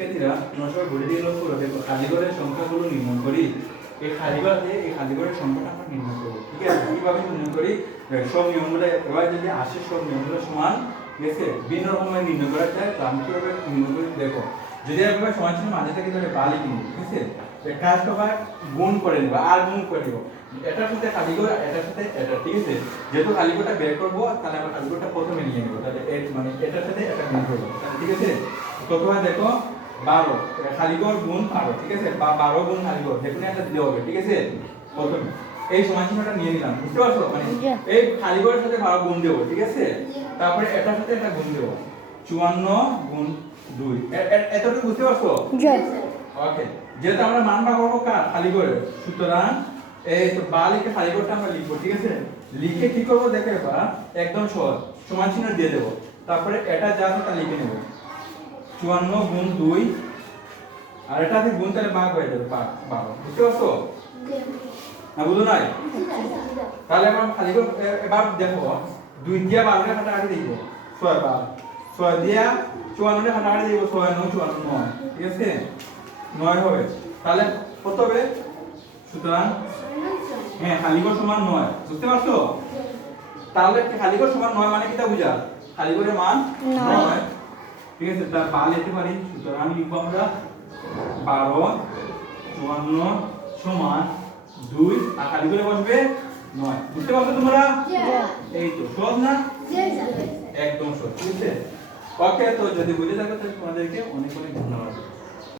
শিক্ষার্থীরা তোমরা সবাই ঘুরে দিয়ে লক্ষ্য করো, দেখো খালিঘরের সংখ্যাগুলো নির্ণয় করি। এই খালিঘরের সংখ্যাটা আমরা নির্ণয় করবো, ঠিক আছে? কিভাবে নির্ণয় করি? সব নিয়মগুলো এবার যদি আসে, সব নিয়মগুলো সমান, ঠিক আছে? ভিন্ন রকমের নির্ণয় করা যায়, তো আমি কিভাবে নির্ণয় করি দেখো। যদি একবার সমান চিহ্ন মাঝে থাকে তাহলে বালি কিনবো, ঠিক আছে? কাজটা হয় গুণ করে নেবো, আর গুণ করে নেবো এটার সাথে খালিঘর, এটার সাথে এটা, ঠিক আছে? যেহেতু খালিঘরটা বের করবো, তাহলে আমরা খালিঘরটা প্রথমে নিয়ে নেবো, তাহলে মানে এটার সাথে এটা গুণ করবো, ঠিক আছে? প্রথমে দেখো 12 খালিঘর গুণ 12, ঠিক আছে? বা 12 গুণ খালিঘর, যেকোনো একটা দিতে হবে, ঠিক আছে? প্রথমে এই সমান চিহ্নটা নিয়ে নিলাম, বুঝতে পারছো? মানে এই খালিঘরের সাথে 12 গুণ দেবো, ঠিক আছে? তারপরে এটার সাথে এটা গুণ দেবো, 54 গুণ 2, এতটুকু বুঝতে পারছো? ওকে, যেহেতু আমরা মানটা করবো কার খালিঘরের, সুতরাং এই তো বালিকে খালিঘরটা আমরা লিখবো, ঠিক আছে? লিখে কি করবো দেখো, এবার একদম সহজ, সমান চিহ্ন দিয়ে দেবো, তারপরে এটা যা আছে তা লিখে নেবো, 54 গুণ 2, আর এটাতে গুণ তাহলে ভাগ হয়ে যাবে, 12, বুঝতে পারছো? না বুঝো নাই? তাহলে আমরা খালিঘর এবার দেখো 2 দিয়া 12 কে কাটাকাটি দিব, 6 বার 6 দিয়া 54 কে কাটাকাটি দিব, 6 9 54 9, ঠিক আছে? 9 হবে, তাহলে কত হবে? সুতরাং হ্যাঁ, খালিঘর সমান 9, বুঝতে পারছো? তাহলে খালিঘর সমান 9 মানে কিটা বুঝা? খালিঘরের মান 9, ঠিক আছে? তার বার লিখতে পারি, সুতরাং লিখবো আমরা 12 54 সমান 2, আর খালিঘরে বসবে 9, বুঝতে পারছো তোমরা? এই তো সহজ না? একদম সহজ, ঠিক আছে? ওকে, তো যদি বুঝে থাকো তাহলে তোমাদেরকে অনেক অনেক ধন্যবাদ।